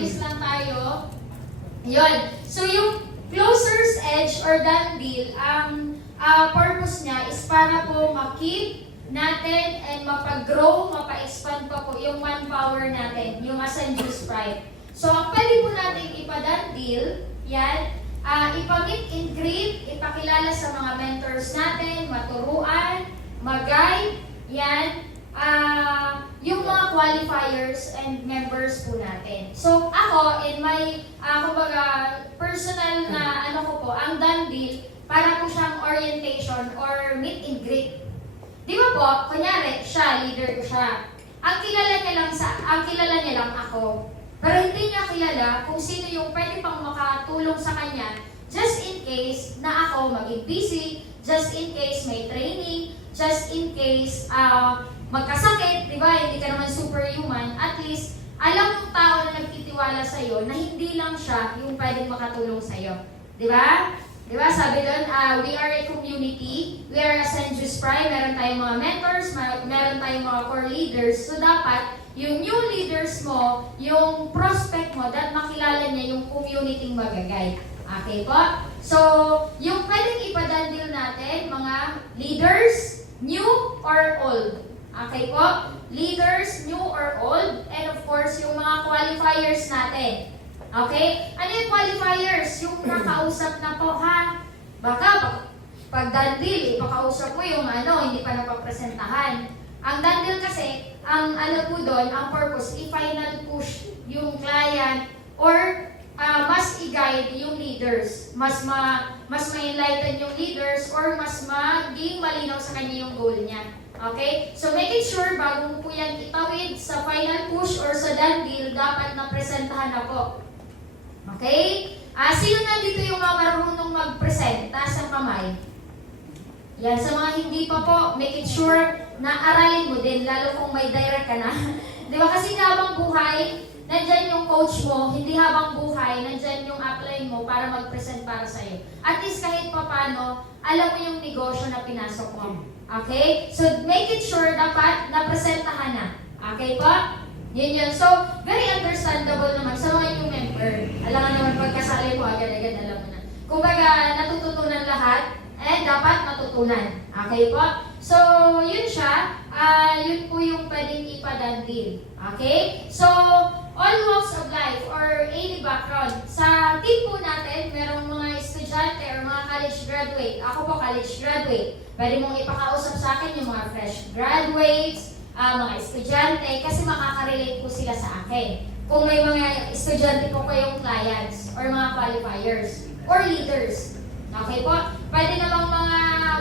mabilis lang tayo. Yun. So, yung closer's edge or done deal, ang purpose niya is para po ma-keep natin and mapag-grow, mapa-expand pa po yung manpower natin, yung Ascensus Pride. So, ang pwede po natin ipa-done deal, yan, ipag-meet and greet, ipakilala sa mga mentors natin, maturuan, mag-guide, yan, yung mga qualifiers and members po natin. So, ako, in my, kumbaga, personal na, ang done deal, para po siyang orientation or meet and greet. Di ba po, kunyari, siya, leader ko siya. Ang kilala niya lang ako. Pero hindi niya kilala kung sino yung pwede pang makatulong sa kanya just in case na ako maging busy, just in case may training, just in case magkasakit, di ba? Hindi ka naman superhuman. At least, alam ng tao na nagtitiwala sa'yo na hindi lang siya yung pwedeng makatulong sa'yo. Di ba? Di ba? Sabi doon, we are a community. We are a Ascensus Pride. Meron tayong mga mentors, meron tayong mga core leaders. So, dapat, yung new leaders mo, yung prospect mo, dapat makilala niya yung community magagay. Okay po? So, yung pwedeng ipadandil natin, mga leaders, new or old. Okay po? Leaders, new or old. And of course, yung mga qualifiers natin. Okay? Ano yung qualifiers? Yung nakausap na po, ha? Baka, pag dandil, ipakausap mo yung hindi pa napapresentahan. Ang dandil kasi, ang po doon, ang purpose, i-final push yung client or mas i-guide yung leaders. Mas ma-enlighten yung leaders or mas maging malinaw sa kanya yung goal niya. Okay? So, making sure bago mo po yan itawid sa final push or sa dandil, dapat na-presentahan na po. Okay? Sino na dito yung marunong mag-presenta sa kamay? Yan, sa mga hindi pa po, make it sure na aralin mo din, lalo kung may direct ka na. Di ba? Kasi habang buhay, nandyan yung coach mo, hindi habang buhay, nandyan yung upline mo para mag-present para sa'yo. At least kahit pa paano, alam mo yung negosyo na pinasok mo. Okay? So, make it sure dapat napresentahan na. Okay po? Yun. So, very understandable naman sa mga new member. Alam nga naman, pagkasali mo, agad-agad alam mo na. Kumbaga, natututunan lahat, dapat matutunan. Okay po? So, yun siya. Yun po yung pwedeng ipadandil. Okay? So, all walks of life or any background. Sa team po natin, merong mga estudyante or mga college graduate. Ako po, college graduate. Pwede mong ipakausap sa akin yung mga fresh graduates, mga estudyante, kasi makaka-relate po sila sa akin. Kung may mga estudyante po kayong clients or mga qualifiers or leaders. Okay po? Pwede namang mga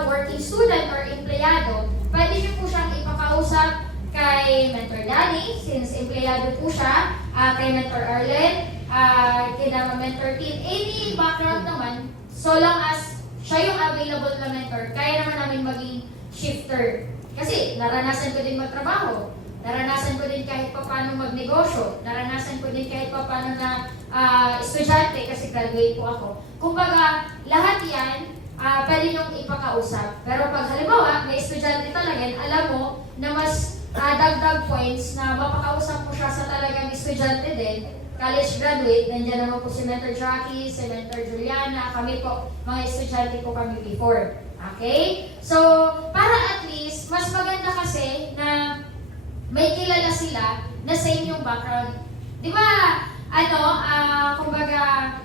working student or empleyado, pwede niyo po siyang ipakausap kay Mentor Danny, since empleyado po siya, kay Mentor Arlen, kina Mentor Team, any background naman, so long as siya yung available na mentor, kaya naman namin maging shifter. Kasi naranasan ko din magtrabaho, naranasan ko din kahit pa paano magnegosyo, naranasan ko din kahit pa paano na estudyante kasi graduate po ako. Kumbaga, lahat yan, pwede niyong ipakausap. Pero pag halimbawa, may estudyante talaga, alam mo na mas dagdag points na mapakausap mo siya sa talagang estudyante din, college graduate, nandiyan naman po si Mentor Jackie, si Mentor Juliana, kami po, mga estudyante po kami before. Okay? So, para at least, mas maganda kasi na may kilala sila na same yung background. Di ba, kumbaga,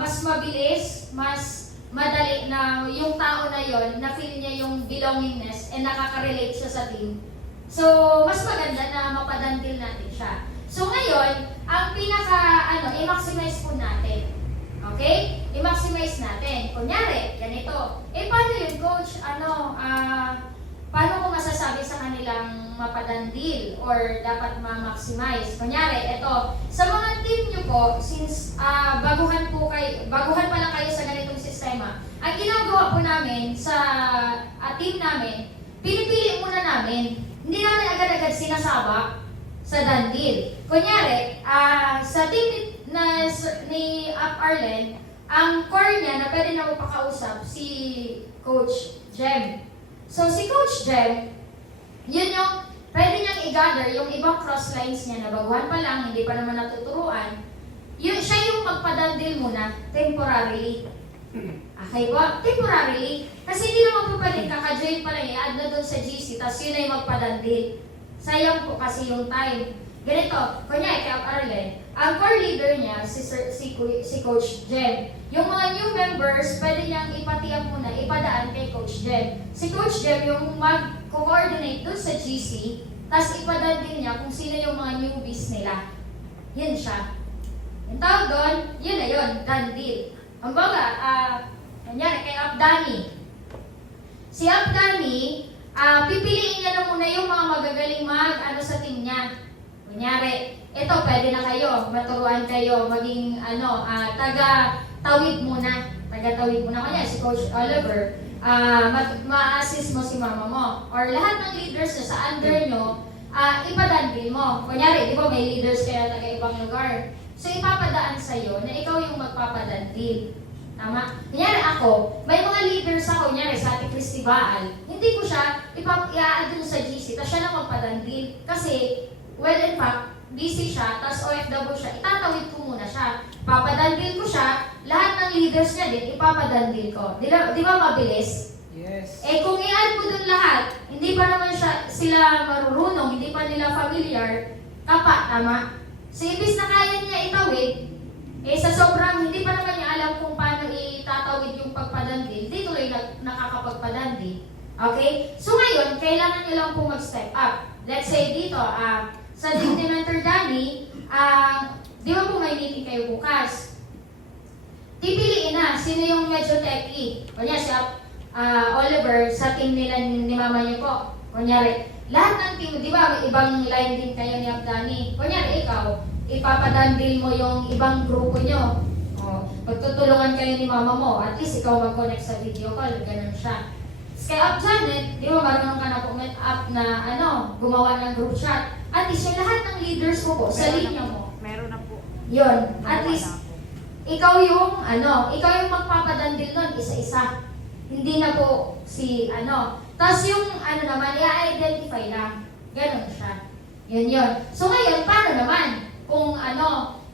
mas mabilis, mas madali na yung tao na yon na feel niya yung belongingness and nakaka-relate siya sa team. So, mas maganda na mapadandil natin siya. So, ngayon, ang i-maximize po natin. Okay? I-maximize natin. Kunyari, ganito. Paano yun, coach? Paano ko masasabi sa kanilang mapadandil or dapat ma-maximize? Kunyari, ito. Sa mga team nyo po, since baguhan pa lang kayo sa ganitong sistema, ang ginagawa po namin sa team namin, pinipili muna namin. Hindi namin agad-agad sinasabak sa dandil. Kunyari, sa team ni Arlen, ang core niya na pwede na mapakausap si Coach Jem. So, si Coach Jem, yun yung pwede niyang niyang i-gather yung ibang cross lines niya na baguhan pa lang, hindi pa naman natuturuan, siya yung magpadandil muna, temporarily. Okay po? Temporarily. Kasi hindi naman po pwede kaka-join pa lang, i-add na doon sa GC, tapos yun ay magpadandil. Sayang po kasi yung time. Ganito, kunya kay Arlen, ang core leader niya, si Coach Jem. Yung mga new members, pwede niyang ipatiyap muna, ipadaan kay Coach Jem. Si Coach Jem yung mag-coordinate doon sa GC, tapos ipadaan din niya kung sino yung mga newbies nila. Yun siya. Yung tawag doon, yun na yun, done deal. Ang baga, nangyari kay Abdani. Si Abdani, pipiliin niya na muna yung mga magagaling sa team niya. Kunyari, ito pwede na kayo, maturuan kayo, maging taga-tawid muna. Taga-tawid muna. Kanya si Coach Oliver, ma-assist mo si mama mo. Or lahat ng leaders na sa under nyo, ipadandil mo. Kunyari, di ba may leaders kaya taga-ibang lugar. So ipapadaan sa'yo na ikaw yung magpapadandil. Tama? Kunyari ako, may mga leaders ako, kunyari sa Ate Christy Baal, hindi ko siya i-add sa GC, tapos siya na magpadandil. Kasi, well, in fact, busy siya, tapos OFW siya, itatawid ko muna siya. Papadandil ko siya, lahat ng leaders niya din, ipapadandil ko. Di ba mabilis? Yes. Eh kung i-add ko dun lahat, hindi pa naman sila marurunong, hindi pa nila familiar, tama? So, ibig na kaya niya itawid, sa sobrang hindi pa naman niya alam kung paano itatawid yung pagpadandil, di tuloy nakakapagpadandil. Okay? So ngayon, kailangan niyo lang po mag-step up. Let's say dito, sa Dignity Mentor Danny, di ba po may meeting kayo bukas? Pipiliin na, sino yung medyo techie? Kunya si Oliver, sa team nila ni mama niyo po. Kunyari, lahat ng team, di ba may ibang line din kayo ni Abdani? Kunyari, ikaw, ipapadandil mo yung ibang grupo nyo. Pagtutulungan kayo ni mama mo, at least ikaw mag-connect sa video call, ganun siya. Kaya Janet, di ba marunong ka na comment up na gumawa ng group chat. At least yung lahat ng leaders mo po, sa linya mo. Meron na po. Yun, at least, ikaw yung magpapadandil nun, isa-isa. Hindi na po Tapos yung naman, i-identify lang. Ganun siya. Yun. So ngayon, paano naman? Kung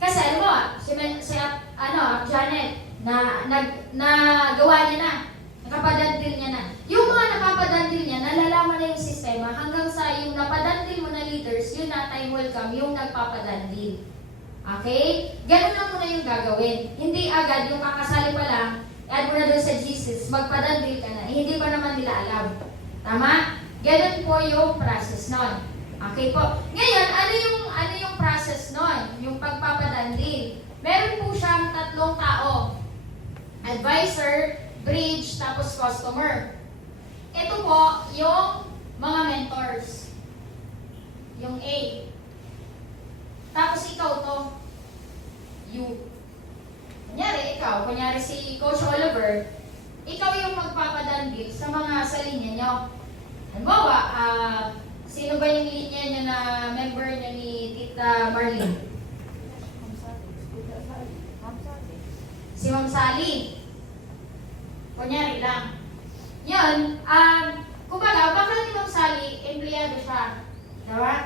kasi alam mo, Janet, nagawa niya na, nakapadandil niya na. Yung mga nakapadandil niya, nalalaman na yung sistema hanggang sa yung napadandil mo na leaders, yun na time will come, yung nagpapadandil. Okay? Ganun lang muna yung gagawin. Hindi agad yung kakasali pa lang, add mo na doon sa Jesus, magpadandil ka na. Hindi pa naman nila alam. Tama? Ganun po yung process nun. Okay po. Ngayon, ano yung process nun? Yung pagpapadandil. Meron po siyang 3 tao. Advisor, bridge, tapos customer. Ito po yung mga mentors. Yung A. Tapos ikaw to. You. Kunyari si Coach Oliver, ikaw yung magpapadandil sa mga sa linya nyo. Halimbawa, sino ba yung linya nyo na member nyo ni Tita Marlene? Si Ma'am Sally. Kunyari lang. Yun, kumbaga, baka ni Ma'am Sally, empleyado siya. Diba?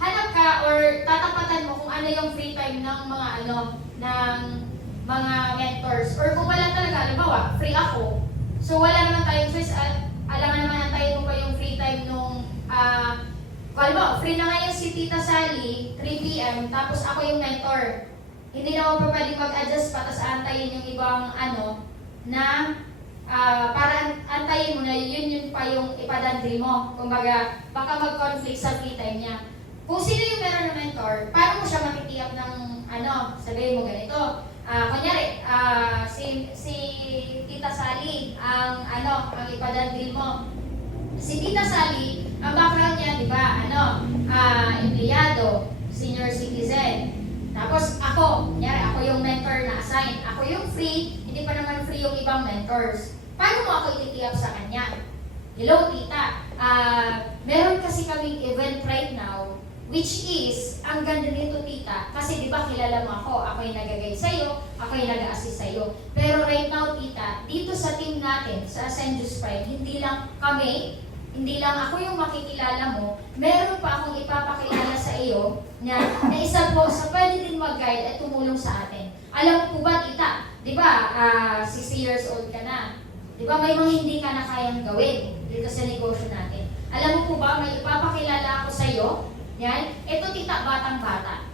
Hanap ka or tatapatan mo kung ano yung free time ng mga ng mga mentors. Or kung wala talaga, halimbawa, free ako. So wala naman tayong choice at alam naman antayin mo pa yung free time nung halimbawa, free na ngayon si Tita Sally, 3 p.m. tapos ako yung mentor. Hindi na ako pwedeng mag-adjust pa, tapos antayin yung ibang na para antayin mo na yun pa yung ipadandil mo. Kumbaga, baka mag-conflict sa free time niya. Kung sino yung meron na mentor, paano mo siya matitiyak ng sabihin mo ganito. Kunyari, si Tita Sally ang ipadandil mo. Si Tita Sally, ang background niya, di ba, empleyado, senior citizen. Tapos ako, kunyari, ako yung mentor na assign. Ako yung free, hindi pa naman free yung ibang mentors. Paano mo ako ititiyap sa kanya? Hello, tita. Meron kasi kaming event right now, which is, ang ganda nito, tita, kasi di ba kilala mo ako yung nag-guide sa'yo, ako yung nag-assist sa'yo. Pero right now, tita, dito sa team natin, sa St. Jude's Pride, hindi lang kami, hindi lang ako yung makikilala mo, meron pa akong ipapakilala sa iyo na isa po sa pwede din mag-guide at tumulong sa atin. Alam mo po ba, tita, di ba, 60 years old ka na. Di ba, may mga hindi ka na kayang gawin dito sa negosyo natin. Alam mo po ba, may ipapakilala ako sa iyo. Yan, ito tita, batang-bata.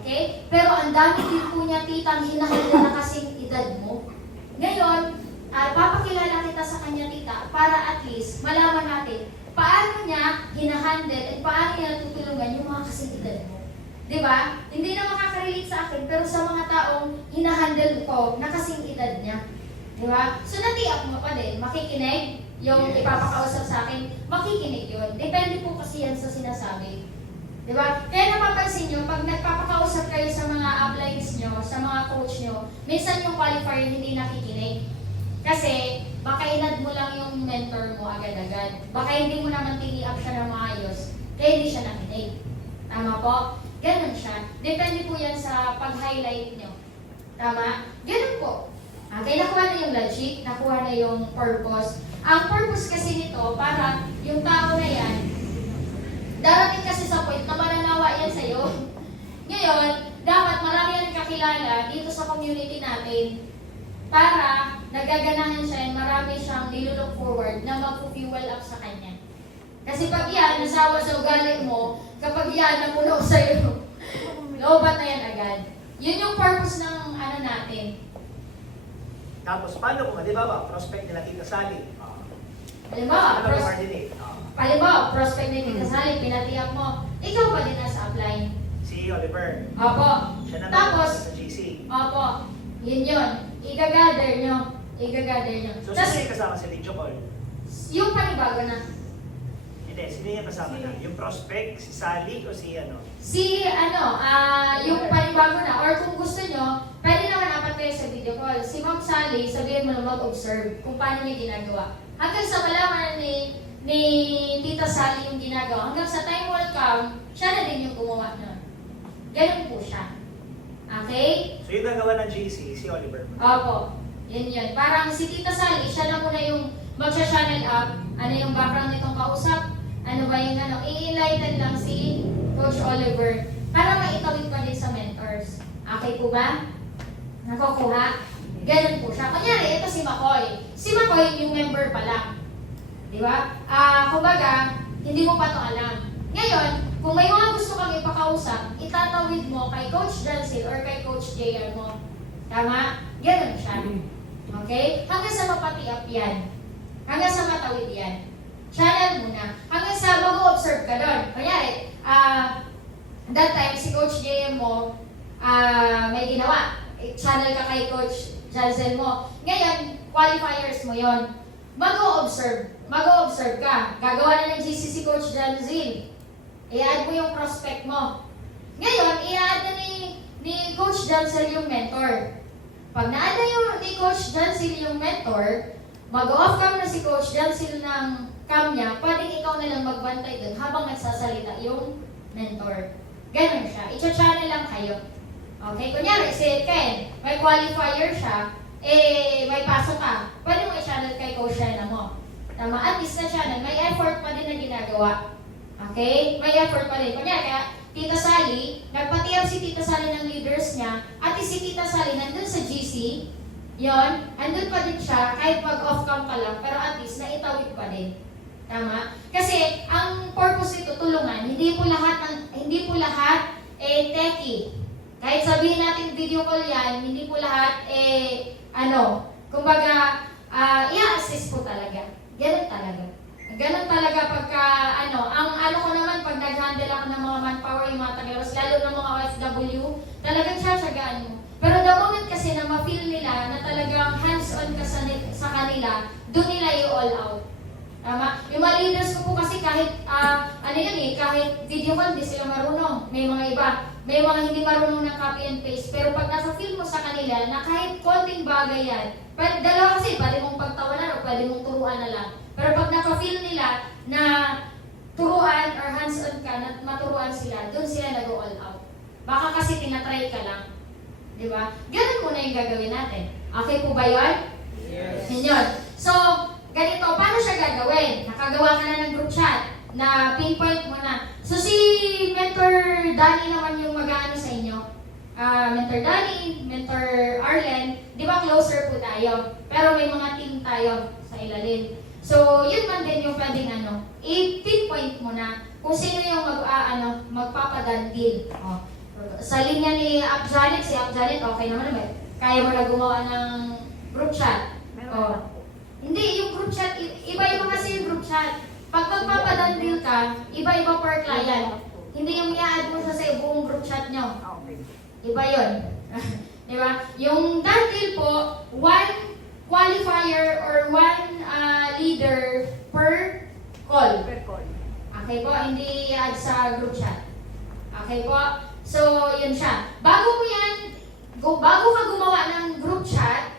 Okay? Pero ang dami din po niya, tita, ang hinahanda na kasing edad mo. Ngayon, papakilala kita sa kanya, tita, para at least malaman natin paano niya hinahandle at paano niya natutulungan yung mga kasing edad mo. Di ba? Hindi na makaka-relate sa akin, pero sa mga taong hinahandle ko na kasing edad niya. Di ba? So, natiyak mo pa din, makikinig yung ipapakausap sa akin, makikinig yun. Depende po kasi yan sa sinasabi. Di ba? Kaya napapansin nyo, pag nagpapakausap kayo sa mga uplines nyo, sa mga coach nyo, minsan yung qualifier hindi nakikinig. Kasi, baka inad mo lang yung mentor mo agad-agad. Baka hindi mo naman tini-up siya ng maayos, kaya hindi siya nakinig. Tama po? Ganon siya. Depende po yan sa pag-highlight nyo. Tama? Ganon po. Okay, nakuha na yung logic, nakuha na yung purpose. Ang purpose kasi nito, para yung tao na yan, darating kasi sa point na mananawa yan sa'yo. Ngayon, dapat marami yan kakilala dito sa community natin para nagaganahan siya and marami siyang nilook forward na mag-fuel up sa kanya. Kasi pag yan, nasawa sa ugali mo, kapag yan, napuno sa'yo, lobat na yan agad. Yun yung purpose ng ano natin. Tapos, paano kung, di ba ba, prospect nila Tita Sally? Halimbawa, prospect ni Tita Sally, pinatiyak mo, ikaw pa din nasa upline. Si Oliver. Opo. Siya na Tapos, sa GC. opo. Yun. Igagather nyo. So, sino yung kasama si Lidjo Col? Yung panibago na. Hindi, sino yung kasama na? Yung prospect, si Sally o si ano? Yung panibago na. Or kung gusto nyo, pwede naman apat kayo sa video call. Si Ma'am Sally, sabihin mo na mag-observe kung paano niya ginagawa. Hanggang sa malaman ni Tita Sally yung ginagawa, hanggang sa time will come, siya na din yung gumawa nun. Ganun po siya. Okay? So yung gagawa ng GC, si Oliver. Opo. Yun. Parang si Tita Sally, siya na muna yung magsha-channel up. Ano yung background nitong kausap? Ano ba yung ano? I-enlighten lang si Coach Oliver para maitawid pa din sa mentors. Okay po ba? Nakukuha? Ganun po siya. Kunyari, ito si McCoy. Si McCoy yung member pa lang. Di ba? Kumbaga, hindi mo pa ito alam. Ngayon, kung may mga gusto kang ipakausap, itatawid mo kay Coach Jansil or kay Coach JR mo. Tama? Ganun siya. Okay? Hanggang sa mapati-up yan. Hanggang sa matawid yan. Channel muna. Hanggang sa mag-observe ka doon. Kunyari, that time, si Coach JR mo, may ginawa. Channel ka kay Coach Jansil mo. Ngayon, qualifiers mo yon. Mag-o-observe ka. Gagawa na ng GC si Coach Jansil. I-add mo yung prospect mo. Ngayon, i-add na ni Coach Jansil yung mentor. Pag na-add na ni Coach Jansil yung mentor, mag-off cam na si Coach Jansil ng cam niya, pwedeng ikaw na lang magbantay dun habang nagsasalita yung mentor. Ganun siya. I-channel lang kayo. Okay? Kunyari, si Ken, may qualifier siya, may pasok ka, pwede mo i-channel kay Coach Shena mo. Tama? At least na channel, may effort pa din na ginagawa. Okay? May effort pa rin. Kunyari, kaya Tita Sally, nagpatiyab si Tita Sally ng leaders niya, at si Tita Sally nandun sa GC, yon, andun pa din siya, kahit mag-off-cam ka lang, pero at least naitawid pa din. Tama? Kasi, ang purpose nito, tulungan. Hindi po lahat techie. Kahit sabihin natin video call yan, hindi po lahat kumbaga, i-assist po talaga. Ganun talaga. Ganun talaga pagka, ang ko naman, pag nag-handle ako ng mga manpower, yung mga tagalos, lalo ng mga OFW, talagang tsatsagaan mo. Pero the moment kasi na ma-feel nila na talagang hands-on ka sa kanila, doon nila i-all out. Tama? Yung mga leaders ko po kasi kahit, kahit video call, hindi sila marunong. May mga hindi marunong ng copy and paste. Pero pag nasa feel mo sa kanila, na kahit konting bagay yan, dalawa kasi, pwede mong pagtawanan o pwede mong turuan na lang. Pero pag naka-feel nila na turuan or hands-on ka, na maturuan sila, doon sila nag-all out. Baka kasi tinatry ka lang. Di ba? Ganun muna yung gagawin natin. Okay po ba yun? Yes. Yun. So, ganito, paano siya gagawin? Nakagawa ka na ng group chat na pinpoint mo na. So si Mentor Danny naman yung mag-aano sa inyo. Mentor Danny, Mentor Arlen, di ba closer po tayo? Pero may mga team tayo sa ilalim. So yun man din yung pwedeng i-pinpoint mo na kung sino yung magpapadandil. Oh. Sa linya ni Janet, si Janet, okay naman naman. Kaya mo na gumawa ng group chat. Oh. Hindi, yung group chat, iba-iba kasi yung group chat. Pag magpapadandil ka, iba-iba per client. Hindi yung i-add mo sa buong group chat nyo. Iba yun. Di ba? Yung dandil po, one qualifier or one leader per call. Okay po? Hindi i-add sa group chat. Okay po? So, yun siya. Bago ka gumawa ng group chat,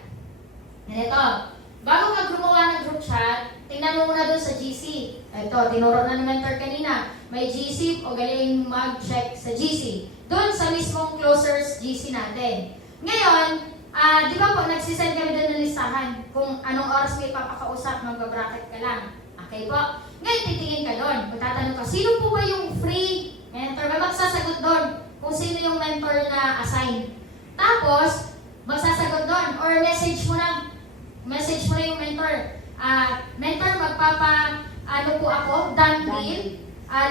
ganito. Bago ka gumawa ng group chat, tingnan mo muna doon sa GC. Ito, tinuro na ni Mentor kanina. May GC, o galing mag-check sa GC. Doon sa mismong closers GC natin. Ngayon, di ba po, nagsisend kami doon ng listahan kung anong oras may papakausap, magbabracket ka lang. Okay po? Ngayon, titingin ka doon. Magtatanong ka, sino po ba yung free mentor? May magsasagot doon kung sino yung mentor na assign. Tapos, magsasagot doon or message mo na yung mentor. Mentor, po ako, dandil.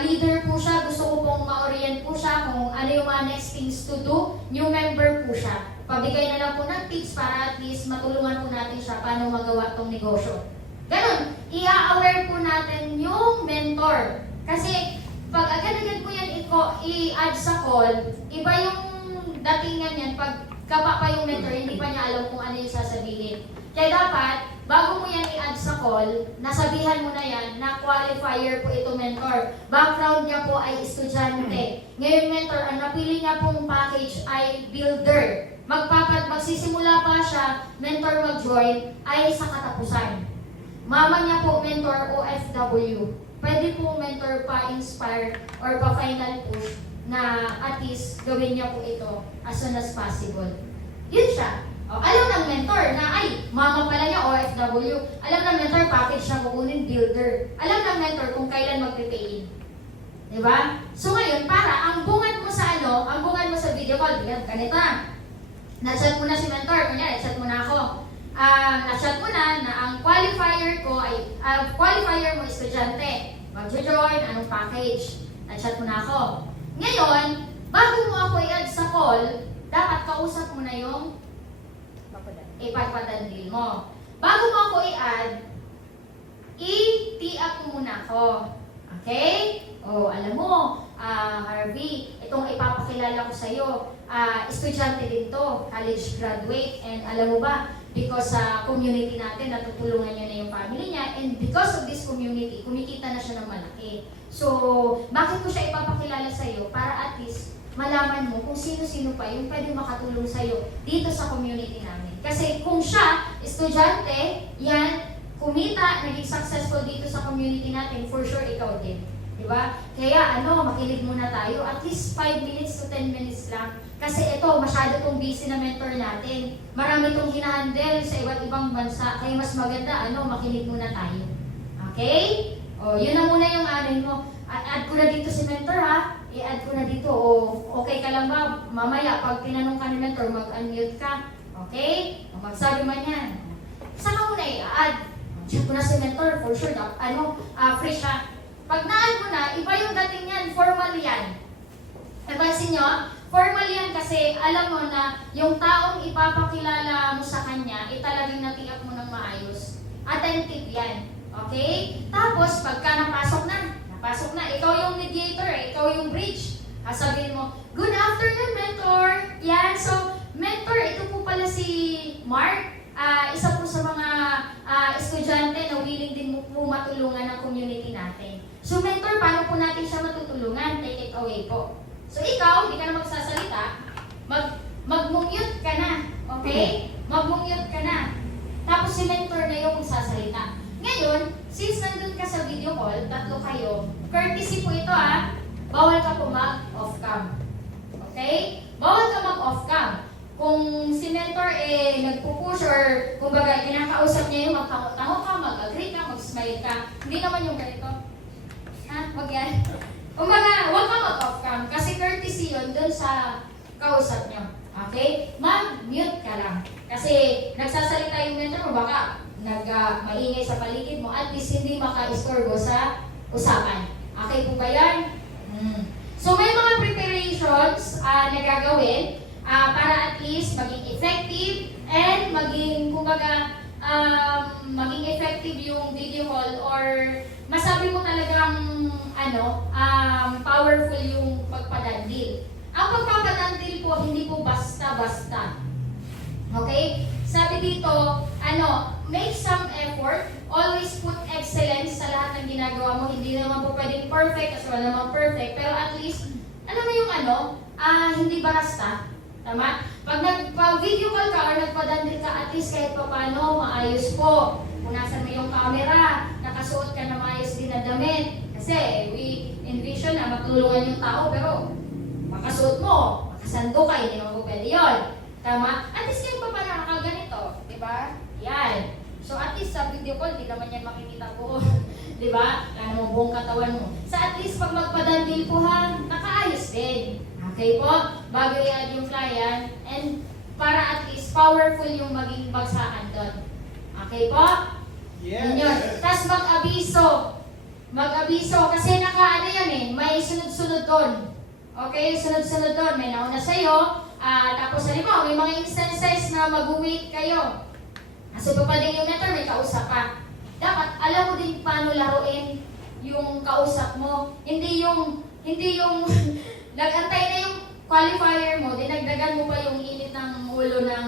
Leader po siya, gusto ko pong ma-orient po siya kung ano yung mga next things to do. New member po siya. Pabigay na lang po ng tips para at least matulungan po natin siya paano magawa tong negosyo. Ganon, i-aware po natin yung mentor. Kasi pag agad-agad mo yan i-add sa call, iba yung datingan yan. Pag kapa pa yung mentor, hindi pa niya alam kung ano yung sasabihin. Kaya dapat, bago mo yan i-add sa call, nasabihan mo na yan na qualifier po ito mentor. Background niya po ay estudyante. Ngayon mentor, ang napili niya pong package ay builder. Magsisimula pa siya, mentor mag-join, ay sa katapusan. Mama niya po mentor OFW. Pwede po mentor pa-inspire or pa-final push na at least gawin niya po ito as soon as possible. Yun siya. Alam ng mentor na, ay, mama pala niya OFW. Alam ng mentor, package siya kukunin, builder. Alam ng mentor kung kailan mag-pay-in. Diba? So ngayon, para ang bungad mo sa video call, ganito na. Na-chat mo na si mentor, kanya, na-chat mo na ako. Na-chat mo na ang qualifier ko ay, qualifier mo estudyante. Mag-join, anong package. Na-chat mo na ako. Ngayon, bago mo ako i-add sa call, dapat kausap mo na yung ipagpadandil mo. Bago mo ako i-add, i-tee up mo muna ako. Okay? Alam mo, Harvey, itong ipapakilala ko sa'yo, estudyante din to, college graduate, and alam mo ba, because sa community natin, natutulungan niya na yung family niya, and because of this community, kumikita na siya ng malaki. So, bakit ko siya ipapakilala sa'yo? Para at least, malaman mo kung sino-sino pa yung pwede makatulong sa'yo dito sa community namin. Kasi kung siya, estudyante, yan, kumita, naging successful dito sa community natin, for sure ikaw din. Diba? Kaya makinig muna tayo, at least 5 minutes to 10 minutes lang. Kasi ito, masyado tong busy na mentor natin. Marami tong hinahandle sa iba't ibang bansa. Kaya mas maganda, makinig muna tayo. Okay? Yun na muna yung mo. Add ko na dito si mentor ha. I-add ko na dito. Okay ka lang ba? Mamaya, pag tinanong ka ni mentor, mag-unmute ka. Okay? Magsabi man yan. Saka mo na i-add. Check ko na si mentor, for sure. Free siya. Pag na-add mo na, iba yung dating yan. Formal yan. Napansin nyo? Formal yan kasi alam mo na yung taong ipapakilala mo sa kanya, talagang natiyak mo ng maayos. Attentive yan. Okay? Tapos, pagka napasok na, ikaw yung mediator, ikaw yung bridge. Sabihin mo, good afternoon, mentor. Yan, so, mentor, ito po pala si Mark. Isa po sa mga estudyante na willing din po matulungan ng community natin. So, mentor, paano po natin siya matutulungan? Take it away po. So, ikaw, hindi ka na magsasalita, mag-mute ka na. Okay? Mag-mute ka na. Tapos si mentor na yung magsasalita. Ngayon, since nandun ka sa video call, tatlo kayo, courtesy po ito bawal ka po mag-off cam. Okay? Bawal ka mag-off cam. Kung si mentor nagpo-push or kumbaga kinakausap niya yung magtango-tango ka, mag-agree ka, mag-smile ka. Hindi naman yung ganito. Ha? Wag yan. Kumbaga, huwag ka mag-off cam kasi courtesy yun dun sa kausap niyo. Okay? Mag-mute ka lang. Kasi nagsasalita yung mentor mo, baka maingay sa paligid mo, at least hindi maka-istorbo sa usapan. Okay po ba yan? So may mga preparations na gagawin para at least maging effective and maging, kumbaga, maging effective yung video call or masabi mo talagang powerful yung pagpadandil. Ang pagpapadandil po, hindi po basta-basta. Okay? Sabi dito, make some effort, always put excellence sa lahat ng ginagawa mo. Hindi naman po pwedeng perfect, kasi wala naman perfect, pero at least, alam mo yung hindi basta. Tama? Pag nagpa-video call ka or nagpadandil ka, at least kahit pa paano, maayos po. Punasan mo yung camera, nakasuot ka na maayos din na damit. Kasi we envision na matulungan yung tao, pero makasuot mo, makasando ka, hindi naman po pwede yun. Tama? At least kahit pa paano nakaganito. Diba? Yan. So at least sa video call, di naman yan makikita po. Diba? Lalo mo buong katawan mo. So at least pag magpadandil po ha, nakaayos din. Okay po? Bago i-add yung client and para at least powerful yung maging bagsakan doon. Okay po? Yes. Yun. Tapos mag-abiso. Mag-abiso kasi may sunod-sunod doon. Okay? Sunod-sunod doon. May nauna sa'yo. Tapos halimbawa, may mga instances na mag-wait kayo. So pa din yung mentor, may kausap pa. Dapat alam mo din paano laruin yung kausap mo. Hindi yung nag-antay na yung qualifier mo, dinagdagan mo pa yung init ng ulo ng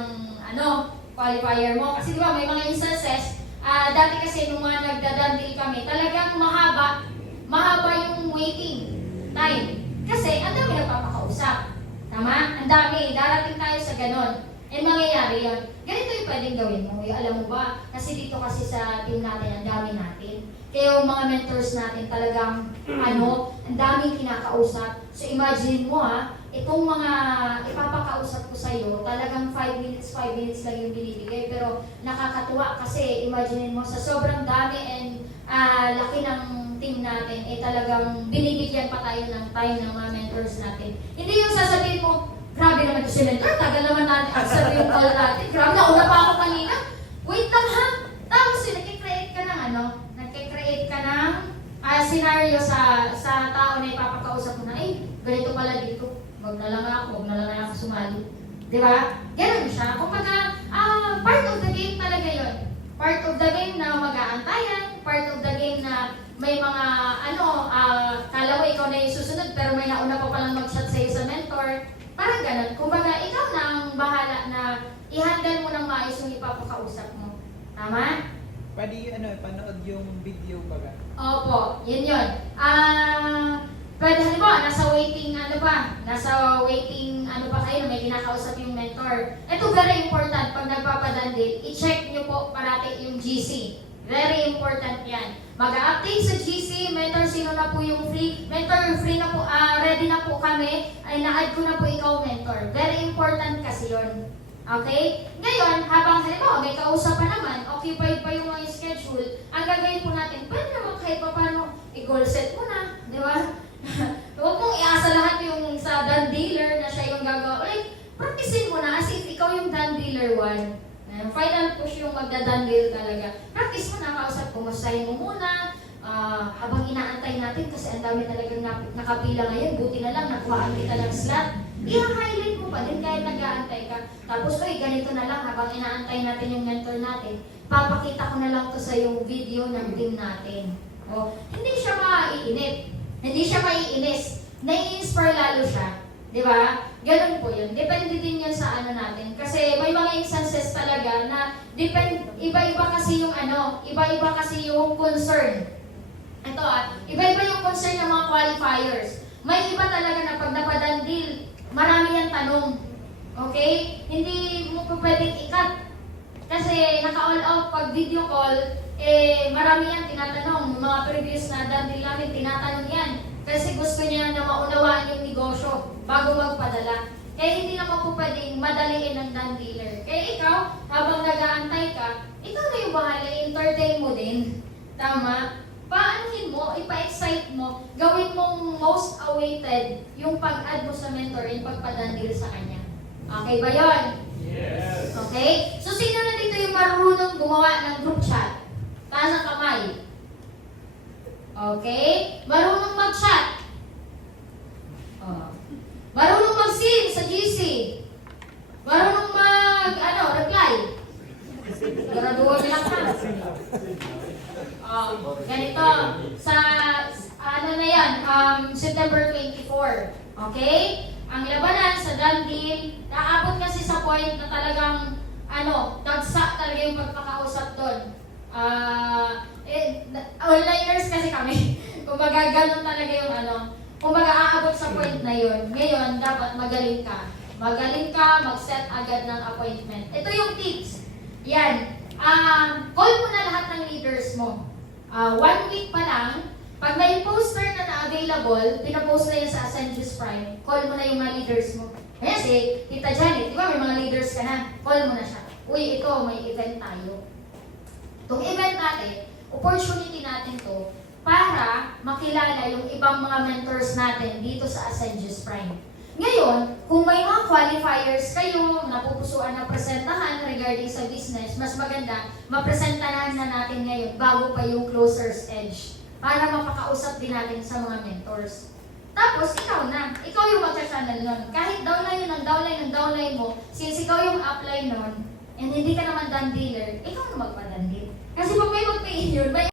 qualifier mo. Kasi di ba may mga instances, dati kasi nung mga nagdadandil kami, talagang mahaba yung waiting time. Kasi ang dami nagpapakausap. Tama? Ang dami. Darating tayo sa ganon. And mangyayari yun. Ganito yung pwedeng gawin mo. Alam mo ba? Kasi dito kasi sa team natin, ang dami natin. Kaya yung mga mentors natin talagang, ang daming kinakausap. So imagine mo itong mga ipapakausap ko sa'yo, talagang 5 minutes lang yung binibigay. Pero nakakatuwa kasi imagine mo sa sobrang dami and laki ng team natin, talagang binibigyan pa tayo ng time ng mga mentors natin. Hindi yung sasabihin mo, grabe naman ito si mentor, tagal naman natin answer yung call natin. Grabe, nauna pa ako kanina. Wait lang ha! Tapos nagkikreate ka ng scenario sa tao na ipapakausap mo na, ganito pala dito. Wag na lang ako sumali. Di ba? Ganun siya. Kumbaga, part of the game talaga yun. Part of the game na mag-aantayan, part of the game na may mga kala mo ikaw na yung susunod pero may nauna pa palang mag-chat sa'yo sa mentor. Parang ganun. Kumbaga, ikaw na ang bahala na i-handle mo ng maayos yung ipapakausap mo. Tama? Pwede panood yung video baga? Opo, yun. Pwede halimbawa, nasa waiting kayo na may kinakausap yung mentor. Ito very important pag nagpapadandil, i-check nyo po parati yung GC. Very important yan. Mag-update sa GC, mentor, sino na po yung free? Mentor, free na po, ready na po kami. Ay, na-add ko na po ikaw, mentor. Very important kasi yun. Okay? Ngayon, habang halimbawa, may kausap pa naman, occupied pa yung mga schedule, ang gagawin po natin, pwede naman kahit pa paano, i-goal set mo na. Di ba? Huwag mong iasa lahat yung sa dandiler na siya yung gagawa. Practicein mo na as if ikaw yung dandiler 1. Final push yung magdadandil talaga. Practice mo na, kausap, kumustahin mo muna. Habang inaantay natin, kasi ang dami talagang nakapila ngayon, buti na lang, nakuhaan kita ng slot. I-highlight mo pa din kahit nag-aantay ka. Tapos, ganito na lang, habang inaantay natin yung mentor natin, papakita ko na lang to sa yung video ng team natin. Hindi siya maiinip. Hindi siya maiinis. Nai-inspire lalo siya. Di ba? Ganun po yun. Depende din yan sa natin. Kasi may mga instances talaga na iba-iba kasi yung concern. Ito iba-iba yung concern ng mga qualifiers. May iba talaga na pag napadandil, marami yung tanong. Okay? Hindi mo po pwedeng ikat. Kasi naka-all out pag video call, marami yan tinatanong. Yung mga previous na dandil namin, tinatanong yan. Kasi gusto niya na maunawaan yung negosyo bago magpadala. Kaya hindi naman po pwedeng madaliin ng done dealer. Kaya ikaw, habang nag-aantay ka, ikaw na yung bahala, entertain mo din. Tama? Paanuhin mo, ipa-excite mo, gawin mong most awaited yung pag-add mo sa mentor and pagpa-done deal sa kanya. Okay ba yun? Yes. Okay? So, sino na dito yung marunong gumawa ng group chat? Taas ang kamay. Okay? Marunong mag-chat. Oh. Marunong mag-send sa GC. Marunong reply. Graduan lang ka. Ganito, sa, September 24. Okay? Ang labanan sa done deal, naabot kasi sa point na talagang, tagsak talaga yung pagpakausap doon. Onliners kasi kami. Kumbaga, ganun talaga yung kumbaga, aabot sa point na yun. Ngayon, dapat magaling ka. Magaling ka, mag-set agad ng appointment. Ito yung tips. Yan. Call mo na lahat ng leaders mo. 1 week pa lang, pag may poster na na-available, pinapost na yan sa Ascendius Prime, call mo na yung mga leaders mo. Kaya si Tita Janet, di ba may mga leaders ka na? Call mo na siya. Uy, ito, may event tayo. Itong event natin, opportunity natin to para makilala yung ibang mga mentors natin dito sa Ascendius Prime. Ngayon, kung may mga qualifiers kayo, napupusuan na presentahan regarding sa business, mas maganda, mapresentahan na natin ngayon bago pa yung closer's edge para mapakausap din natin sa mga mentors. Tapos, ikaw na. Ikaw yung magsa-channel nun. Kahit downline mo, since ikaw yung upline nun, and hindi ka naman done dealer, ikaw na magpa-done deal. Kasi pag may mag-pay yun, may